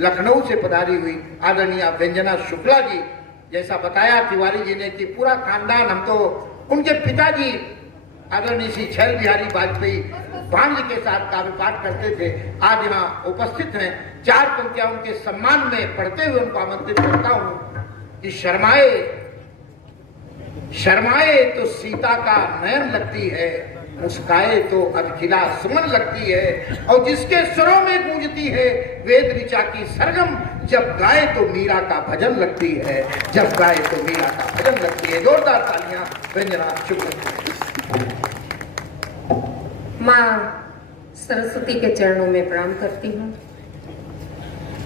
लखनऊ से पधारी हुई आदरणीय व्यंजना शुक्ला जी। जैसा बताया तिवारी जी ने कि पूरा खानदान, हम तो उनके पिताजी आदरणीय श्री छैल बिहारी वाजपेयी भांज के साथ काव्य पाठ करते थे, आज यहाँ उपस्थित हैं। 4 पंक्तियां उनके सम्मान में पढ़ते हुए उनको आमंत्रित करता हूं कि शर्माए शर्माए तो सीता का नयन लगती है, मुस्काए तो अधखिला सुमन लगती है, और जिसके सुरों में गूंजती है वेद ऋचा की सरगम, जब गाए तो मीरा का भजन लगती है, जब गाए तो मीरा का भजन लगती है। जोरदार तालियां व्यंजना शुक्ला। माँ सरस्वती के चरणों में प्रणाम करती हूँ,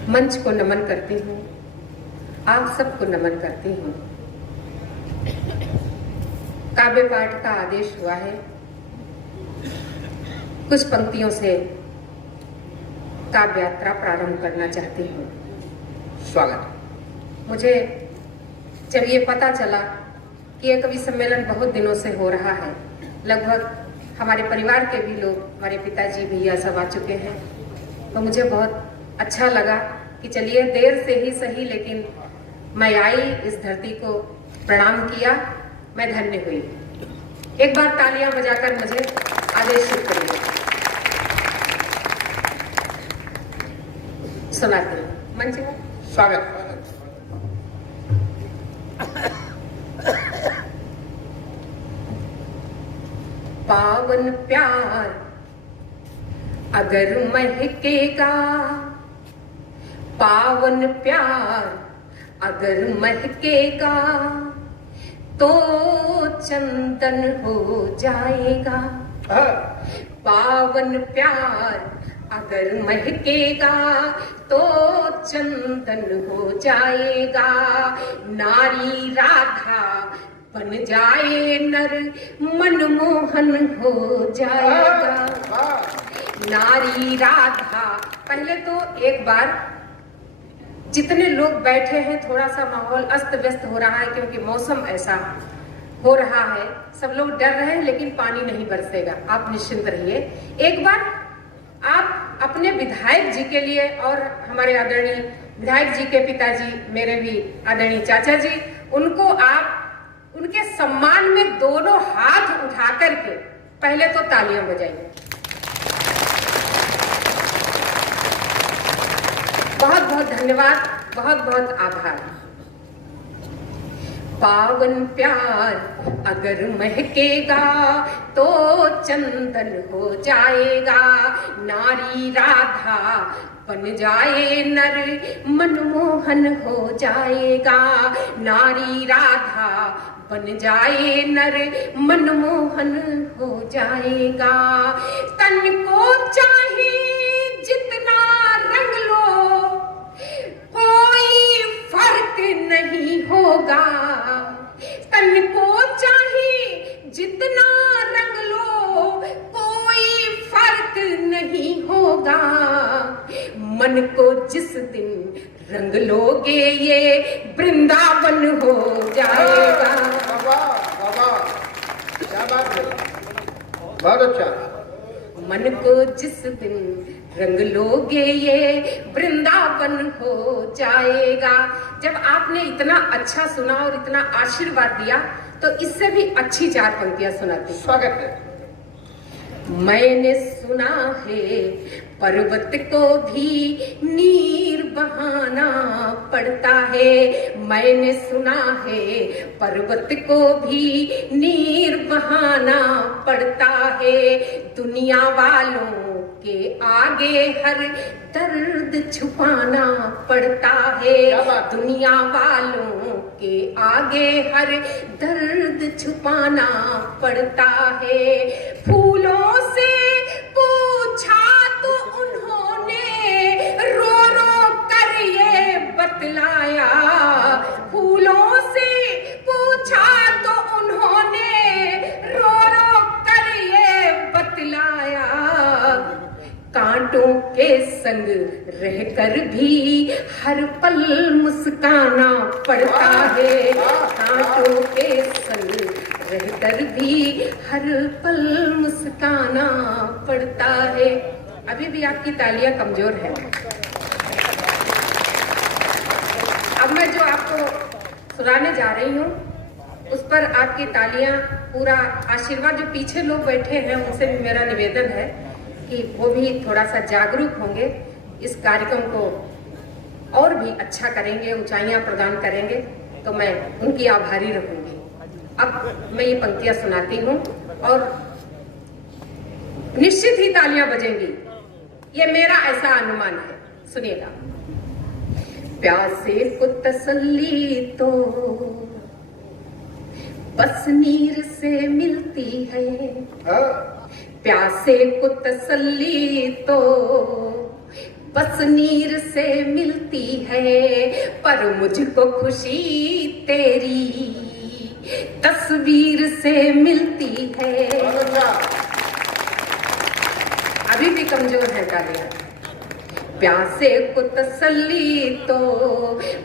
मंच को नमन करती हूँ, आप सबको नमन करती हूँ। काव्य पाठ का आदेश हुआ है, कुछ पंक्तियों से काव्य यात्रा प्रारंभ करना चाहती हूँ। स्वागत। मुझे जब ये पता चला कि ये कवि सम्मेलन बहुत दिनों से हो रहा है, लगभग हमारे परिवार के भी लोग, हमारे पिताजी भैया सब आ चुके हैं, तो मुझे बहुत अच्छा लगा कि चलिए देर से ही सही लेकिन मैं आई, इस धरती को प्रणाम किया, मैं धन्य हुई। एक बार तालियां बजाकर मुझे आदेशित करिए। सुनाते हैं मंच में। स्वागत। पावन प्यार अगर महकेगा, पावन प्यार अगर महकेगा, तो चंदन हो जाएगा। पावन प्यार अगर महकेगा, तो चंदन हो जाएगा। नारी राधा बन जाए नर, मनमोहन हो जाएगा। नारी राधा, पहले तो एक बार जितने लोग बैठे हैं, थोड़ा सा माहौल अस्त व्यस्त हो रहा है क्योंकि मौसम ऐसा हो रहा है, सब लोग डर रहे हैं, लेकिन पानी नहीं बरसेगा, आप निश्चिंत रहिए। एक बार आप अपने विधायक जी के लिए और हमारे आदरणीय विधायक जी के पिताजी, मेरे भी आदरणीय चाचा जी, उनको आप उनके सम्मान में दोनों हाथ उठा करके पहले तो तालियां बजाइए। बहुत बहुत धन्यवाद, बहुत बहुत आभार। पावन प्यार अगर महकेगा, तो चंदन हो जाएगा। नारी राधा बन जाए नर, मनमोहन हो जाएगा। नारी राधा बन जाए नर, मनमोहन हो जाएगा। तन को चाहे जितना रंग लो, कोई फर्क नहीं होगा। तन को चाहे जितना रंग लो, कोई फर्क नहीं होगा। मन को जिस दिन रंग लोगे, ये वृंदावन हो जाएगा। क्या बात है, बहुत अच्छा। मन को जिस दिन रंग लोगे, ये वृंदावन हो जाएगा। जब आपने इतना अच्छा सुना और इतना आशीर्वाद दिया, तो इससे भी अच्छी 4 पंक्तियां सुनाती। स्वागत है। मैंने सुना है पर्वत को भी नीर बहाना पड़ता है। मैंने सुना है पर्वत को भी नीर बहाना पड़ता है। दुनिया वालों के आगे हर दर्द छुपाना पड़ता है। दुनिया वालों के आगे हर दर्द छुपाना पड़ता है। फूलों से पूछा तो उन्होंने रो रो कर ये बतलाया। फूलों से पूछा तो उन्होंने रो रो कर ये बतलाया। कांटों के संग रहकर भी हर पल मुस्काना पड़ता है। कांटों के संग रहकर भी हर पल मुस्काना पड़ता है। अभी भी आपकी तालियां कमजोर है। सुनाने जा रही हूँ, उस पर आपकी तालियां, पूरा आशीर्वाद। जो पीछे लोग बैठे हैं उनसे भी मेरा निवेदन है कि वो भी थोड़ा सा जागरूक होंगे, इस कार्यक्रम को और भी अच्छा करेंगे, ऊंचाइयां प्रदान करेंगे, तो मैं उनकी आभारी रहूंगी। अब मैं ये पंक्तियां सुनाती हूँ और निश्चित ही तालियां बजेंगी, ये मेरा ऐसा अनुमान है। सुनिएगा। प्यासे को तसल्ली तो बस नीर से मिलती है, प्यासे को तसल्ली तो बस नीर से मिलती है, पर मुझको खुशी तेरी तस्वीर से मिलती है। अभी भी कमजोर है तालियां। प्यासे को तसल्ली तो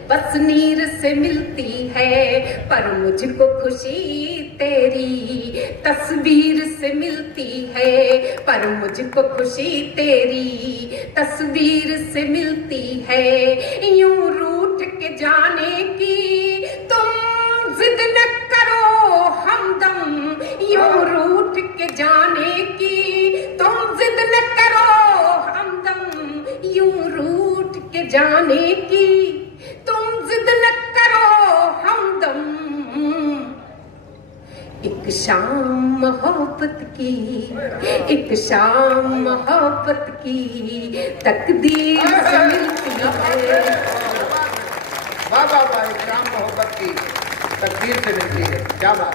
बस नीर से मिलती है, पर मुझको खुशी तेरी तस्वीर से मिलती है, पर मुझको खुशी तेरी तस्वीर से मिलती है। यूं रूठ के जाने की तुम जिद न करो हमदम, यूं रूठ के जाने की तुम जिद न करो हमदम, यूं रूठ के जाने की तुम जिद न करो हमदम। एक शाम मोहब्बत की, एक शाम मोहब्बत की तकदीर से मिलती है। वाह वाह वाह, एक शाम मोहब्बत की तकदीर से मिलती है। क्या बात।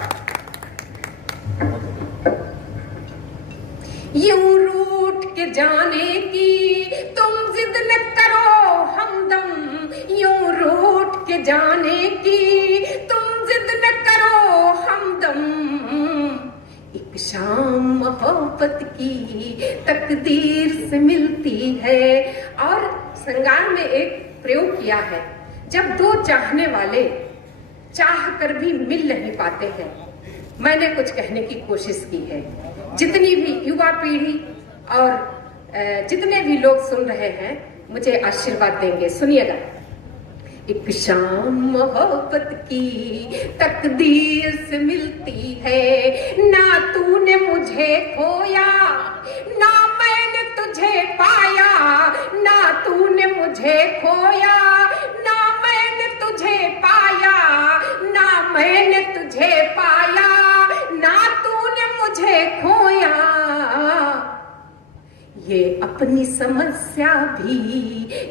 यूं रूठ के जाने की तुम जिद न करो हमदम, यूं रूठ के जाने की तुम जिद न करो हमदम। एक शाम मोहब्बत की तकदीर से मिलती है। और श्रृंगार में एक प्रयोग किया है, जब दो चाहने वाले चाह कर भी मिल नहीं पाते हैं। मैंने कुछ कहने की कोशिश की है। जितनी भी युवा पीढ़ी और जितने भी लोग सुन रहे हैं मुझे आशीर्वाद देंगे, सुनिएगा। एक शाम मोहब्बत की तकदीर से मिलती है, ना तूने मुझे खोया ना मैंने तुझे पाया, ना तूने मुझे खोया ना मैंने तुझे पाया, ना मैंने तुझे पाया, ना तूने मुझे खोया। ये अपनी समस्या भी,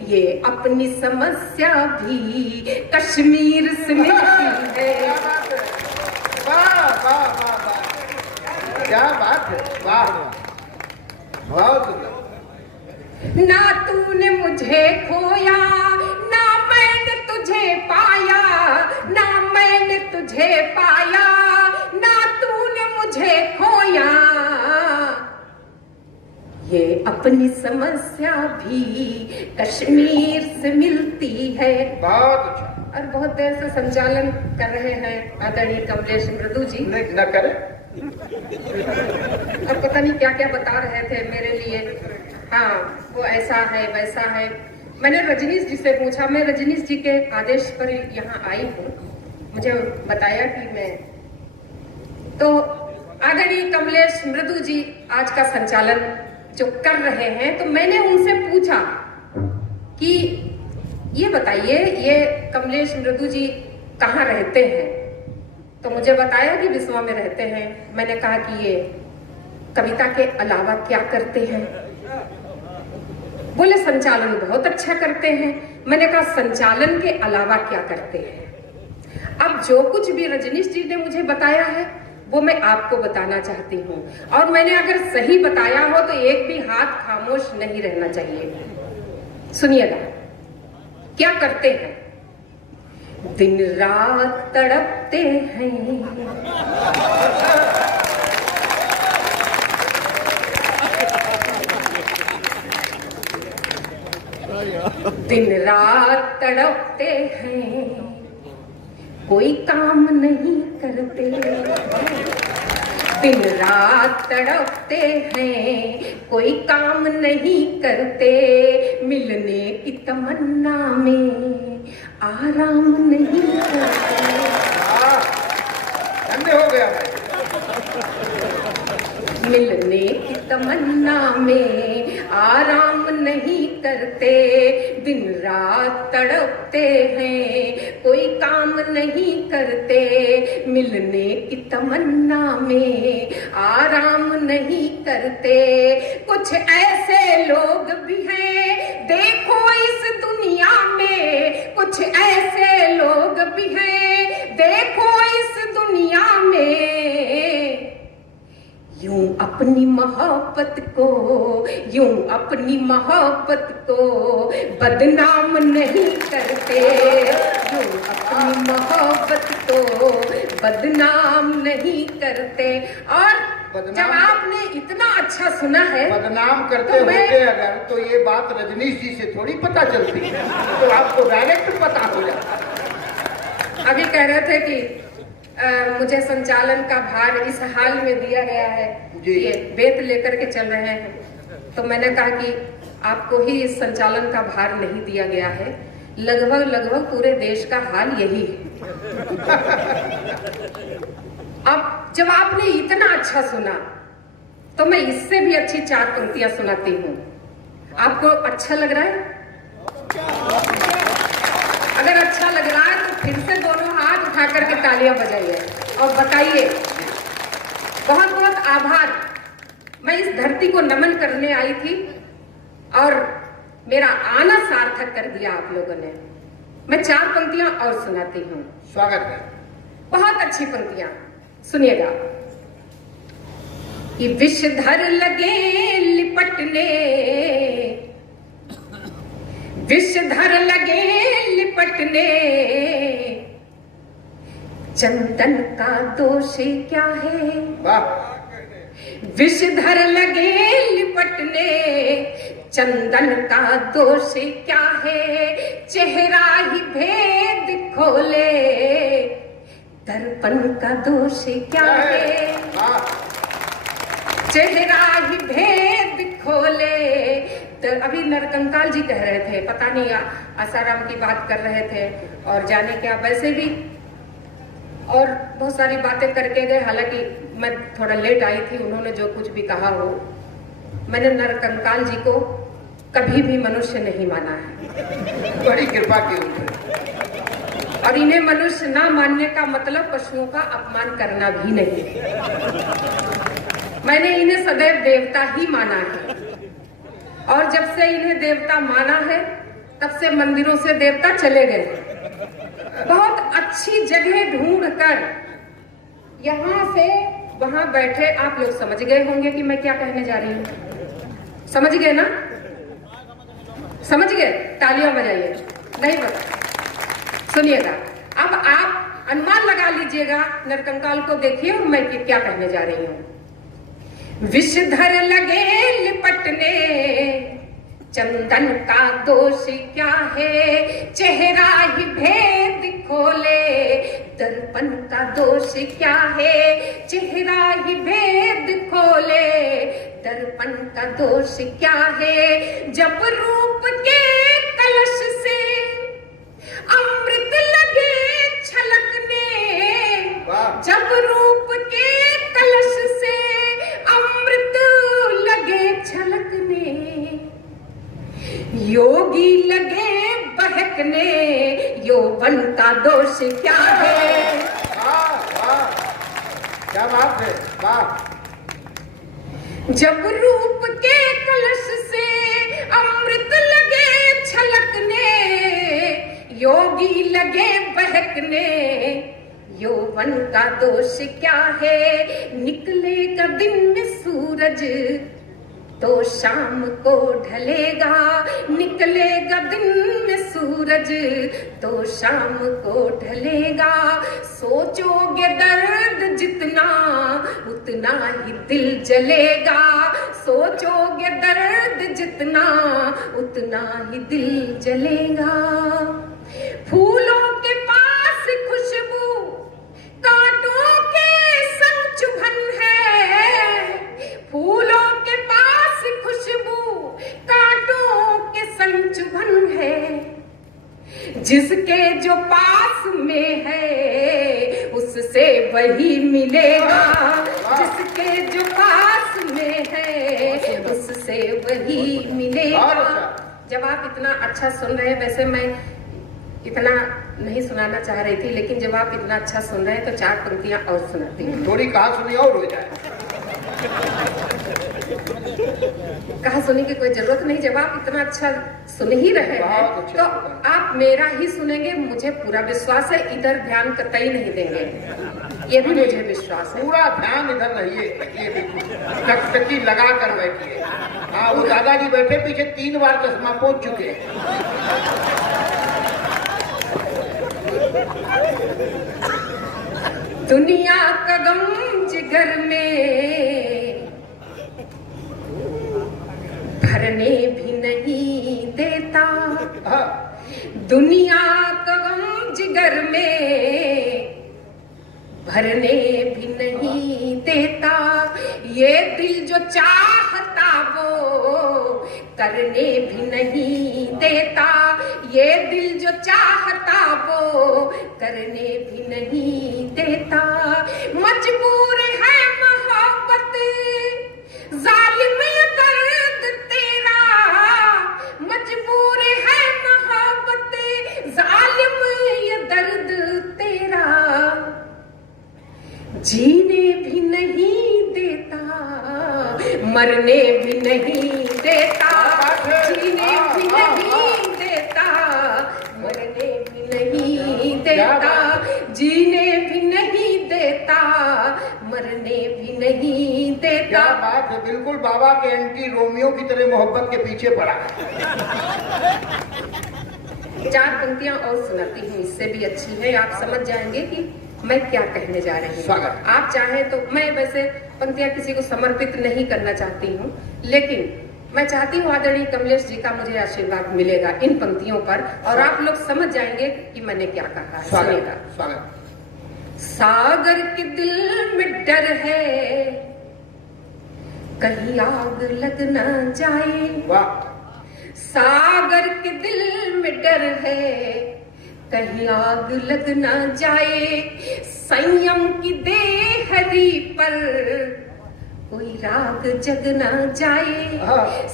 ये अपनी समस्या भी कश्मीर से मिलती है। वाह वाह वाह वाह, क्या बात है। वाह बहुत। ना तूने मुझे खोया ना मैंने तुझे पाया, ना मैंने तुझे पाया, ना तूने मुझे खोया। ये अपनी समस्या भी कश्मीर से मिलती है। बहुत अच्छा। और बहुत देर से संचालन कर रहे हैं आदरणीय कमलेश मृदु जी। नहीं न करे। और पता नहीं क्या क्या बता रहे थे मेरे लिए। हाँ, वो ऐसा है वैसा है। मैंने रजनीश जी से पूछा, मैं रजनीश जी के आदेश पर यहाँ आई हूँ, मुझे बताया कि मैं तो आदरणीय कमलेश मृदु जी आज का संचालन जो कर रहे हैं, तो मैंने उनसे पूछा कि ये बताइए ये कमलेश मृदु जी कहाँ रहते हैं। तो मुझे बताया कि विश्वा में रहते हैं। मैंने कहा कि ये कविता के अलावा क्या करते हैं। बोले संचालन बहुत अच्छा करते हैं। मैंने कहा संचालन के अलावा क्या करते हैं। अब जो कुछ भी रजनीश जी ने मुझे बताया है वो मैं आपको बताना चाहती हूँ, और मैंने अगर सही बताया हो तो एक भी हाथ खामोश नहीं रहना चाहिए। सुनिएगा क्या करते हैं। दिन रात तड़पते हैं, दिन रात तड़पते हैं, कोई काम नहीं करते। दिन रात तड़पते हैं, कोई काम नहीं करते, मिलने की तमन्ना में आराम नहीं करते। ठंडे हो गया भाई। मिलने की तमन्ना में आराम नहीं करते, दिन रात तड़पते हैं, कोई काम नहीं करते, मिलने की तमन्ना में आराम नहीं करते। कुछ ऐसे लोग भी हैं देखो इस दुनिया में, कुछ ऐसे लोग भी हैं देखो इस दुनिया में, यूं अपनी मोहब्बत को, यूं अपनी मोहब्बत को बदनाम नहीं करते, यूं अपनी मोहब्बत को बदनाम नहीं करते। और जब आपने इतना अच्छा सुना है, बदनाम करते तो होते अगर तो ये बात रजनीश जी से थोड़ी पता चलती, तो आपको डायरेक्ट पता हो जाता। अभी कह रहे थे कि मुझे संचालन का भार इस हाल में दिया गया है, ये बेत लेकर के चल रहे हैं, तो मैंने कहा कि आपको ही इस संचालन का भार नहीं दिया गया है, लगभग पूरे देश का हाल यही है। अब जब आपने इतना अच्छा सुना तो मैं इससे भी अच्छी 4 पंक्तियां सुनाती हूँ। आपको अच्छा लग रहा है? अगर अच्छा लग रहा है तो फिर से दोनों हाथ उठा करके तालियां बजाइए और बताइए बहुत बहुत आभार। मैं इस धरती को नमन करने आई थी और मेरा आना सार्थक कर दिया आप लोगों ने। मैं 4 पंक्तियां और सुनाती हूँ। स्वागत है। बहुत अच्छी पंक्तियां सुनिएगा। कि विषधर लगे लिपटने, विषधर लगे लिपटने, चंदन का दोष क्या है? विषधर लगे लिपटने, चंदन का दोष क्या है? चेहरा ही भेद खोले, दर्पण का दोष क्या है? चेहरा ही भेद खोले। तो अभी नरकंकाल जी कह रहे थे, पता नहीं आसाराम की बात कर रहे थे और जाने क्या, वैसे भी और बहुत सारी बातें करके गए। हालांकि मैं थोड़ा लेट आई थी, उन्होंने जो कुछ भी कहा हो, मैंने नरकंकाल जी को कभी भी मनुष्य नहीं माना है। बड़ी कृपा की उन्होंने। और इन्हें मनुष्य ना मानने का मतलब पशुओं का अपमान करना भी नहीं। मैंने इन्हें सदैव देवता ही माना है और जब से इन्हें देवता माना है तब से मंदिरों से देवता चले गए। बहुत अच्छी जगह ढूंढकर यहाँ से वहां बैठे आप लोग समझ गए होंगे कि मैं क्या कहने जा रही हूँ। समझ गए ना? समझ गए? तालियां बजाइए। नहीं बता, सुनिएगा। अब आप अनुमान लगा लीजिएगा, नरकंकाल को देखिए और मैं क्या कहने जा रही हूँ। विषधर लगे लिपटने, चंदन का दोष क्या है? चेहरा ही भेद खोले, दर्पण का दोष क्या है? चेहरा ही भेद खोले, दर्पण का दोष क्या है? जब रूप के कलश से अमृत लगे छलकने, जब रूप के कलश से अमृत लगे छलकने, योगी लगे बहकने, यौवन का दोष क्या है? वाह वाह, क्या बात है, वाह। जब रूप के कलश से अमृत लगे छलकने, योगी लगे बहकने, यौवन का दोष क्या है? निकलेगा दिन में सूरज तो शाम को ढलेगा, निकलेगा दिन में सूरज तो शाम को ढलेगा। सोचोगे दर्द जितना उतना ही दिल जलेगा, सोचोगे दर्द जितना उतना ही दिल जलेगा। फूलों के पास खुशबू कांटों के संग चुभन है, जिसके जो पास में है उससे वही मिलेगा, जिसके जो पास में है उससे वही मिलेगा। जब आप इतना अच्छा सुन रहे हैं, वैसे मैं इतना नहीं सुनाना चाह रही थी, लेकिन जब आप इतना अच्छा सुन रहे हैं तो 4 पंक्तियां और सुनाती हूँ। थोड़ी कहा सुनी और हो जाए। कहा सुनी की कोई जरूरत नहीं, जब आप इतना अच्छा सुन ही रहे हैं तो आप मेरा ही सुनेंगे, मुझे पूरा विश्वास है। इधर ध्यान कतई नहीं देंगे, ये भी मुझे विश्वास है। पूरा ध्यान इधर नहीं है, टकटकी लगा कर बैठिए। हाँ, वो दादाजी बैठे पीछे 3 बार चश्मा पोंछ चुके। दुनिया का गम जिगर में भरने भी नहीं देता, दुनिया का गम जिगर में भरने भी नहीं देता, ये दिल जो चाहता वो करने भी नहीं देता, ये दिल जो चाहता वो करने भी नहीं देता। मजबूर है मोहब्बत जालिम दर्द तेरा, मजबूर है मोहब्बत जालिम ये दर्द तेरा, जीने भी नहीं देता, मरने भी नहीं देता, जीने भी नहीं देता, मरने भी नहीं देता, जीने भी नहीं देता, मरने भी नहीं देता। क्या बात है, बिल्कुल बाबा के एंटी रोमियो की तरह मोहब्बत के पीछे पड़ा। 4 पंक्तियां और सुनाती हूँ, इससे भी अच्छी है, आप समझ जाएंगे कि मैं क्या कहने जा रही हूँ। आप चाहे तो, मैं वैसे पंक्तियां किसी को समर्पित नहीं करना चाहती हूँ, लेकिन मैं चाहती हूँ आदरणीय कमलेश जी का मुझे आशीर्वाद मिलेगा इन पंक्तियों पर, और आप लोग समझ जाएंगे कि मैंने क्या कहा है। सुनिएगा। सागर के दिल में डर है कहीं आग लग न जाए, सागर के दिल में डर है कहीं आग लग न जाए, संयम की देहरी पर कोई राग जग न जाए,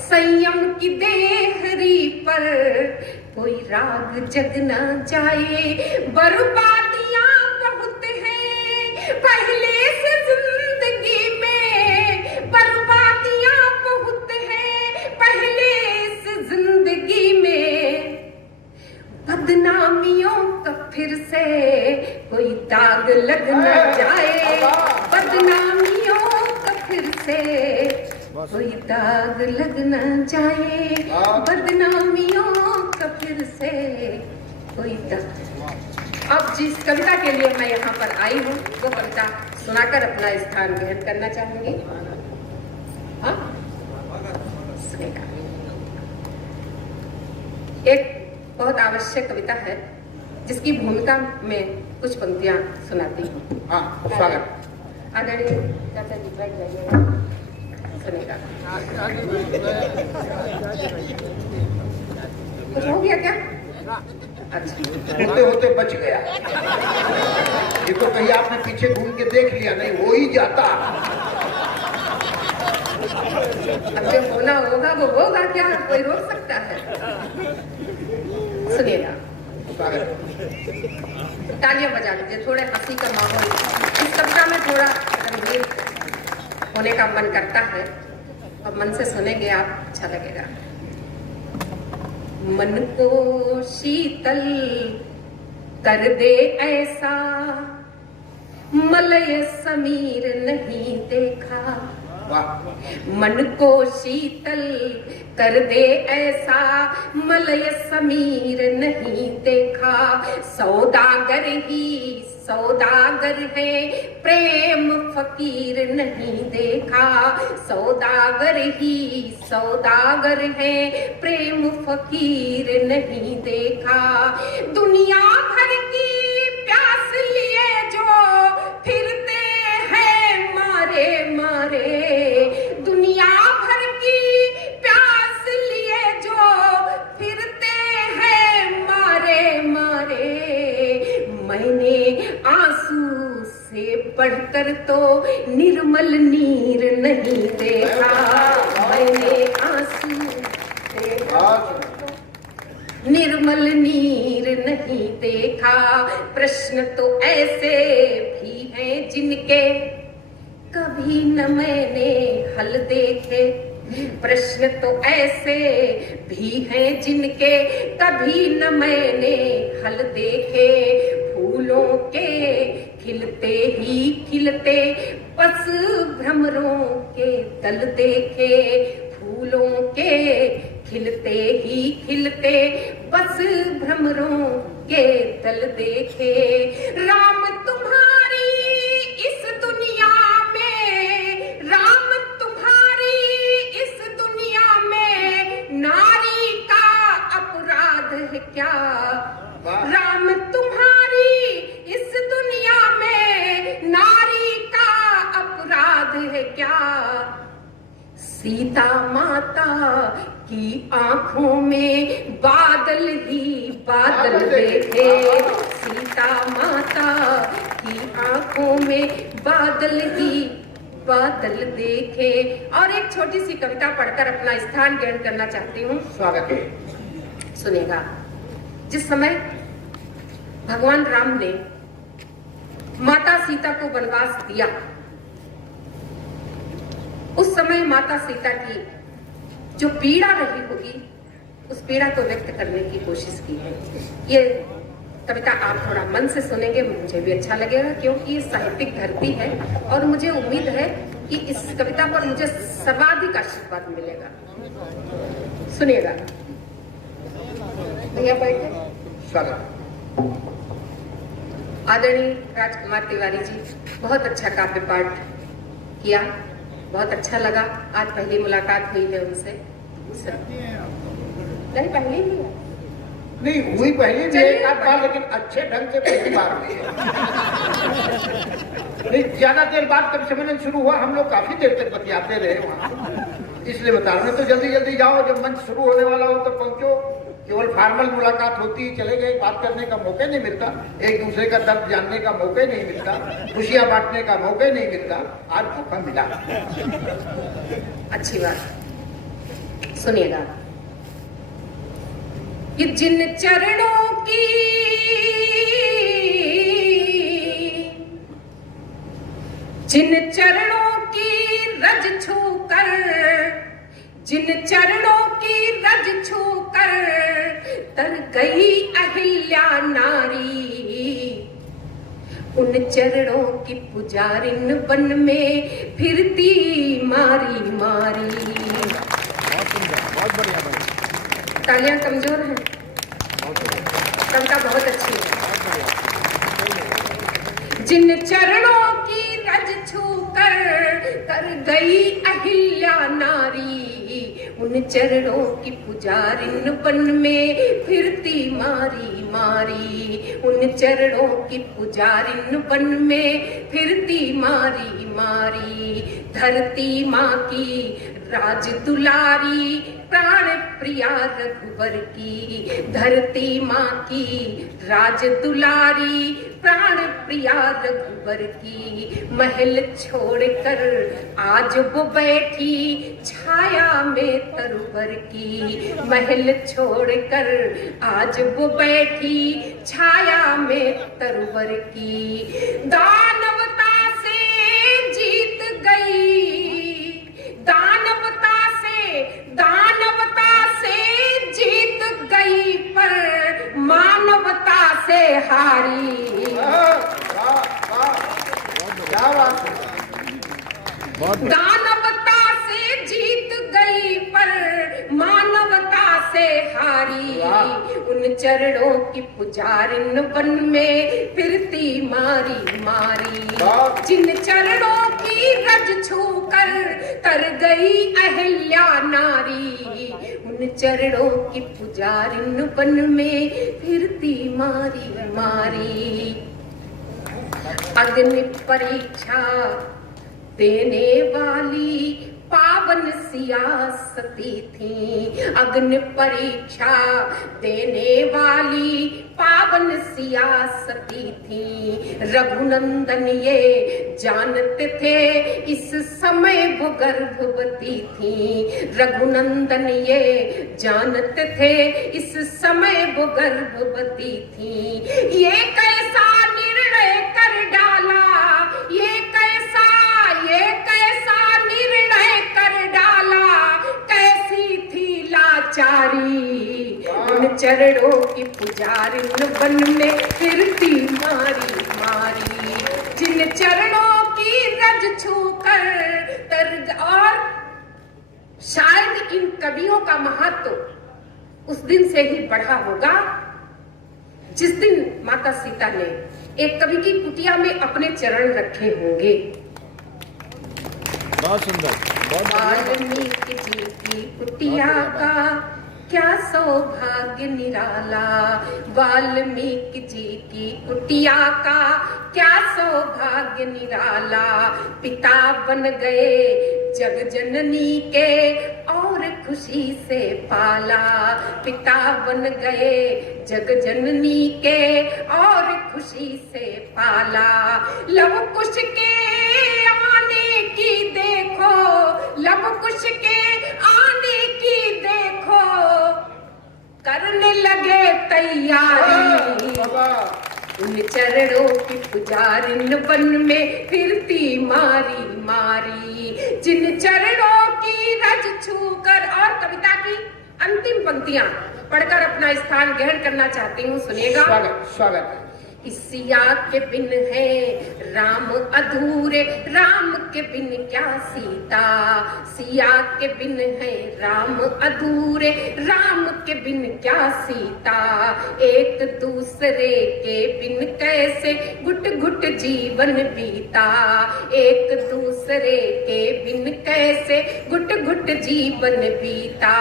संयम की देहरी पर कोई राग जग न जाए, बर्बादियां बहुत हैं पहले से जिंदगी में, बर्बादियां बहुत हैं पहले से जिंदगी में, बदनामियों का फिर से कोई दाग लग न जाए, बदनामियों का फिर से कोई दाग लग न जाए, बदनामियों का फिर से कोई दाग। अब जिस कविता के लिए मैं यहाँ पर आई हूँ वो कविता सुनाकर अपना स्थान ग्रहण करना चाहूंगी। हाँ, सुनेगा। एक बहुत आवश्यक कविता है जिसकी भूमिका में कुछ पंक्तियां सुनाती हूँ। हाँ, स्वागत। आदरणीय चाचा जी बैठ जाइए, सुनेगा। कुछ हो गया क्या? अच्छा, होते होते बच गया। ये तो कहीं आपने पीछे घूम के देख लिया, नहीं हो ही जाता। अब जो होना होगा वो होगा, क्या कोई रोक सकता है? सुनिएगा। तालियां बजा लीजिए, थोड़े हंसी का माहौल इस कविता में थोड़ा गंभीर होने का मन करता है, और मन से सुनेंगे आप, अच्छा लगेगा। मन को शीतल कर दे ऐसा मलय समीर नहीं देखा, मन को शीतल कर दे ऐसा मलय समीर नहीं देखा, सौदागर ही सौदागर है प्रेम फकीर नहीं देखा, सौदागर ही सौदागर है प्रेम फकीर नहीं देखा, दुनिया भर की प्यास लिए जो फिरते हैं मारे मारे, दुनिया भर की प्यास लिए जो फिरते हैं मारे मारे, से बढ़कर तो निर्मल नीर नहीं देखा, मैंने आंसू निर्मल नीर नहीं देखा। प्रश्न तो ऐसे भी हैं जिनके कभी न मैंने हल देखे। प्रश्न तो ऐसे भी हैं जिनके कभी न मैंने हल देखे। फूलों के खिलते ही खिलते बस भ्रमरों के दल देखे। फूलों के खिलते ही खिलते बस भ्रमरों के दल देखे। राम तुम्हारी इस दुनिया में, राम तुम्हारी इस दुनिया में नारी का अपराध है क्या? राम तुम्हारी इस दुनिया में नारी का अपराध है क्या? सीता माता की आंखों में बादल ही बादल देखे। सीता माता की आंखों में बादल ही बादल देखे। और एक छोटी सी कविता पढ़कर अपना स्थान ग्रहण करना चाहती हूँ। स्वागत है। सुनेगा। जिस समय भगवान राम ने माता सीता को वनवास दिया, उस समय माता सीता की जो पीड़ा रही होगी, उस पीड़ा को व्यक्त करने की कोशिश की है। ये कविता आप थोड़ा मन से सुनेंगे, मुझे भी अच्छा लगेगा, क्योंकि ये साहित्यिक धरती है और मुझे उम्मीद है कि इस कविता पर मुझे सर्वाधिक आशीर्वाद मिलेगा। सुनिएगा। भैया बैठे। स्वागत। आदरणीय राजकुमार तिवारी जी, बहुत अच्छा काव्य पाठ किया, बहुत अच्छा लगा। आज पहली मुलाकात हुई है उनसे। नहीं, पहली ही है। नहीं हुई पहली भी एक आध बार, लेकिन अच्छे ढंग से पहली बार हुई है। नहीं, ज्यादा देर बाद कब सम्मेलन शुरू हुआ, हम लोग काफी देर तक बतियाते रहे वहाँ, इसलिए बता रहे हैं। तो जल्दी जल्दी जाओ, जब मंच शुरू होने वाला हो तो पहुंचो। केवल फॉर्मल मुलाकात होती, चले गए, बात करने का मौका नहीं मिलता, एक दूसरे का दर्द जानने का मौका नहीं मिलता, खुशियां बांटने का मौका नहीं मिलता। आज मौका मिला। अच्छी बात। सुनिएगा कि जिन चरणों की रज छूकर, जिन चरणों की रज छूकर तर गई अहिल्या नारी, उन चरणों की पुजारिन वन में फिरती मारी मारी। बहुत बढ़िया। तालियां कमजोर हैं, कविता बहुत अच्छी है। जिन चरणों की रज छूकर कर गई अहिल्या नारी, उन चरणों की पुजारिन वन में फिरती मारी मारी। उन चरणों की पुजारिन वन में फिरती मारी मारी। धरती माँ की राज दुलारी प्राण प्रिया रघुवर की। धरती माँ की राज दुलारी प्राण प्रिया रघुवर की। महल छोड़कर आज वो बैठी छाया में तरुवर की। महल छोड़कर आज वो बैठी छाया में तरुवर की। दानवता से जीत गई, दानवता से जीत गई, पर मानवता से हारी। दानवता से जीत गई पर मानवता से हारी। उन चरणों की पुजारिन वन में फिरती मारी मारी। जिन चरणों की रज छूकर तर गई अहिल्या नारी, उन चरणों की पुजारिन वन में फिरती मारी मारी। अग्नि परीक्षा देने वाली पावन सियासती थी। अग्नि परीक्षा देने वाली पावन वृंदावन सियासती थी, रघुनंदन ये जानते थे इस समय वो गर्भवती थी। रघुनंदन ये जानते थे इस समय वो गर्भवती थी। ये कैसा निर्णय कर डाला, ये कैसा निर्णय कर डाला, कैसी थी लाचारी। उन चरणों की पुजारिन वन में फिरती मारी मारी, जिन चरणों की रज छूकर तर। और शायद इन कवियों का महत्व उस दिन से ही बढ़ा होगा जिस दिन माता सीता ने एक कवि की कुटिया में अपने चरण रखे होंगे। बहुत सुंदर, बहुत वाल्मीकि जी की कुटिया का क्या सौभाग्य निराला, वाल्मीकि जी की कुटिया का क्या सौभाग्य निराला। पिता बन गए जग जननी के और खुशी से पाला, पिता बन गए जग जननी के और खुशी से पाला। लव कुश के आने की देखो, लव कुश के आने की देखो, करने लगे तैयारी। उन चरणों की पुजारिन वन में फिरती मारी मारी, जिन चरणों की रज छूकर। और कविता की अंतिम पंक्तियां पढ़कर अपना स्थान ग्रहण करना चाहती हूँ, सुनिएगा। स्वागत स्वागत। इस सिया के बिन है राम अधूरे, राम के बिन क्या सीता। सिया के बिन है राम अधूरे, राम के बिन क्या सीता। एक दूसरे के बिन कैसे घुट घुट जीवन बीता, एक दूसरे के बिन कैसे घुट घुट जीवन बीता।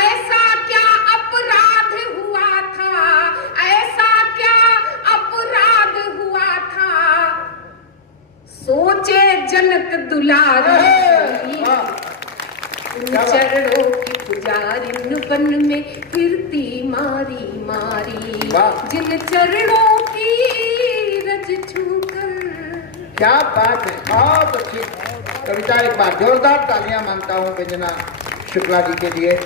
ऐसा क्या अपराध हुआ था, ऐसा क्या अपराध हुआ था, सोचे जनक दुलारी। उन चरणों की पुजारिन वन में फिरती मारी मारी, जिन चरणों की रज छूकर। क्या बात है, बहुत अच्छी कविता। एक बार जोरदार तालियां मांगता हूँ व्यंजना शुक्ला जी के लिए।